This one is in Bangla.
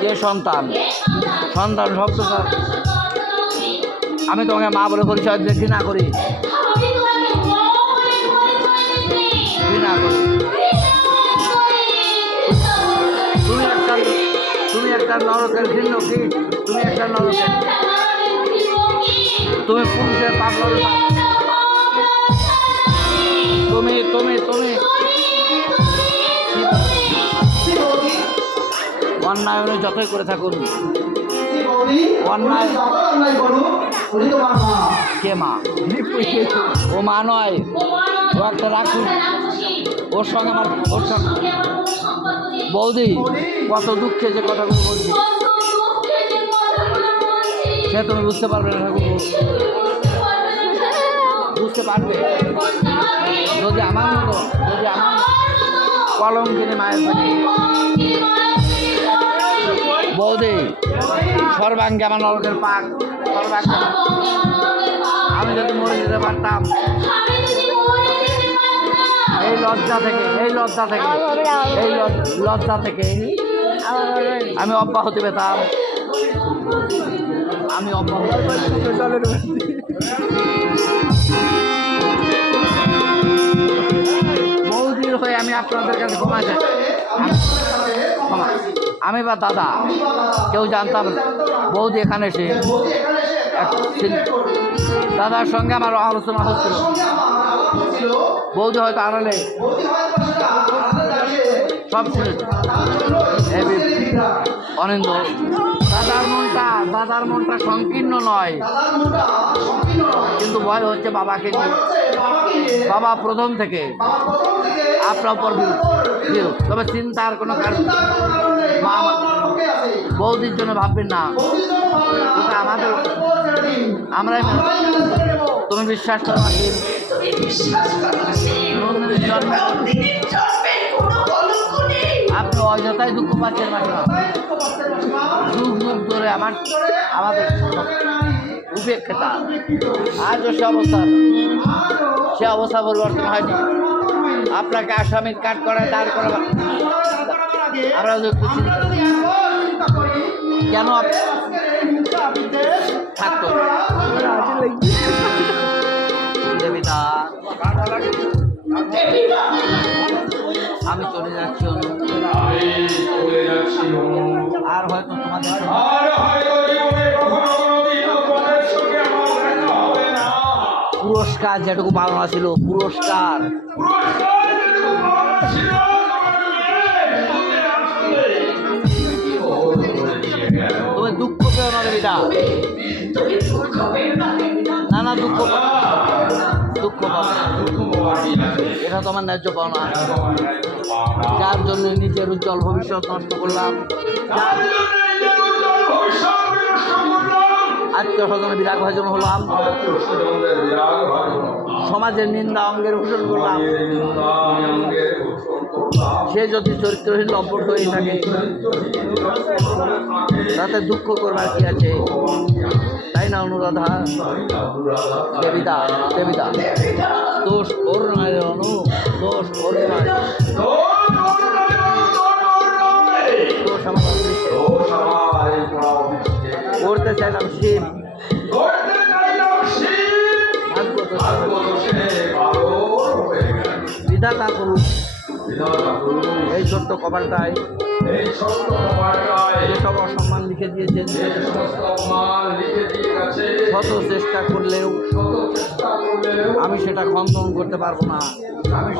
কে সন্তান? সন্তান শব্দ আমি তোমাকে মা বলে পরিচয় দিতে ঘৃণা করি, ঘৃণা করি। তুমি একটা নরকের ঘৃণ্য কি? তুমি একটা নরকের, তুমি পুরুষের পাপ লড়ে। তুমি তুমি তুমি অন্যায় যতই করে থাকুন, অন্যায় কে মা? ও মা নয়, ও একটা রাখুন। ওর সঙ্গে আমার, ওর সঙ্গে বৌদি কত দুঃখে যে কথাগুলো বলছি সে তুমি বুঝতে পারবে না। বুঝতে পারবে যদি আমার মতো, যদি আমার কলম কিনে মায়ের পানি। বৌদি সর্বাঙ্গে আমার নরকের পাক, সর্বাঙ্গে আমি যদি মরে যেতে পারতাম এই লজ্জা থেকে, এই লজ্জা থেকে, এই লজ্জা থেকে আমি অব্যাহতি পেতাম, আমি অব্যাহতি। বৌদির হয়ে আমি আপনাদের কাছে ক্ষমা চাই, ক্ষমা। আমি বা দাদা কেউ জানতাম না। বৌদি এখানে এসে দাদার সঙ্গে আমার আলোচনা হচ্ছিল। বৌদি হয়তো আড়ালে সব ছিল অনিন্দ। দাদার মনটা সংকীর্ণ নয়, কিন্তু ভয় হচ্ছে বাবাকে নিয়ে। বাবা প্রথম থেকে আপনার উপর বিরূপ, তবে চিন্তার কোনো কারণ মা বৌদির জন্য ভাববেন না, আমাদের আমরাই। তুমি বিশ্বাস করো আপনি অযথাই দুঃখ পাচ্ছেন না, যুগ যুগ ধরে আমাদের উপেক্ষা আজও সে অবস্থা পরিবর্তন হয়নি। আপনাকে আসামির কাঠ করায় দাঁড় করা আমরা কেন থাকতো দেবিতা। আমি চলে যাচ্ছি আর হয়তো তোমাদের পুরস্কার যেটুকু পাওনা ছিল, পুরস্কার তুমি দুঃখ পেও না দেবিতা। না না দুঃখ পাবে, এটা তো আমার ন্যায্য পাওনা, যার জন্য নিজের উজ্জ্বল ভবিষ্যৎ নষ্ট করলাম, আত্মীয় স্বজনের বিরাগ ভাজন হলাম, সমাজের নিন্দা অঙ্গের ভূষণ করলাম। সে যদি চরিত্রহীন লম্পট হয়ে থাকে তাতে দুঃখ করবার কি আছে, তাই না অনুরাধা? দেবিতা দেবিতা দোষ ওর নয়, অনু দোষ ওর নয়, দোষ আমার করতে চাইলাম শিব, বিধাতা করুন এই ছোট্ট কপালটায় যেসব অসম্মান লিখে দিয়েছেন, শত চেষ্টা করলেও আমি সেটা খণ্ডন করতে পারবো না। আমি